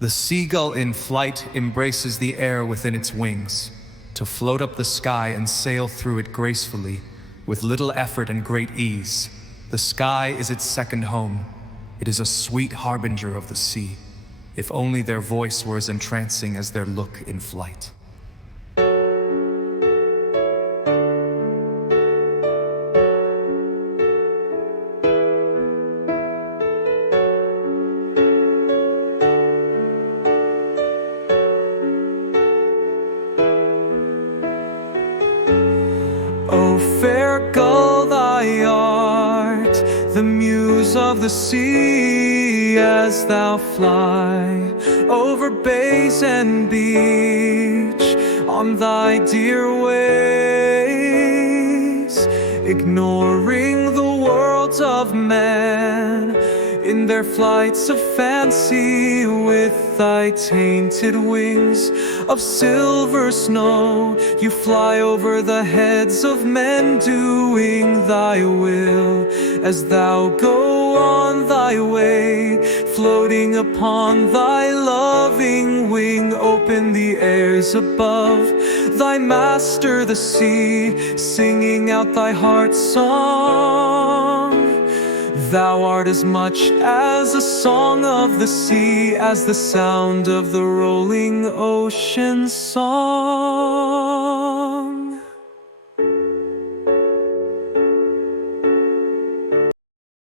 The seagull in flight embraces the air within its wings, to float up the sky and sail through it gracefully, with little effort and great ease. The sky is its second home. It is a sweet harbinger of the sea. If only their voice were as entrancing as their look in flight. O fair gull, thy art, the muse of the sea, as thou fly over bays and beach on thy dear ways, ignoring the worlds of man in their flights of fancy. With thy tainted wings of silver snow, you fly over the heads of men, doing thy will as thou go on thy way, floating upon thy loving wing. Open the airs above thy master the sea, singing out thy heart's song. Thou art as much as a song of the sea, as the sound of the rolling ocean song.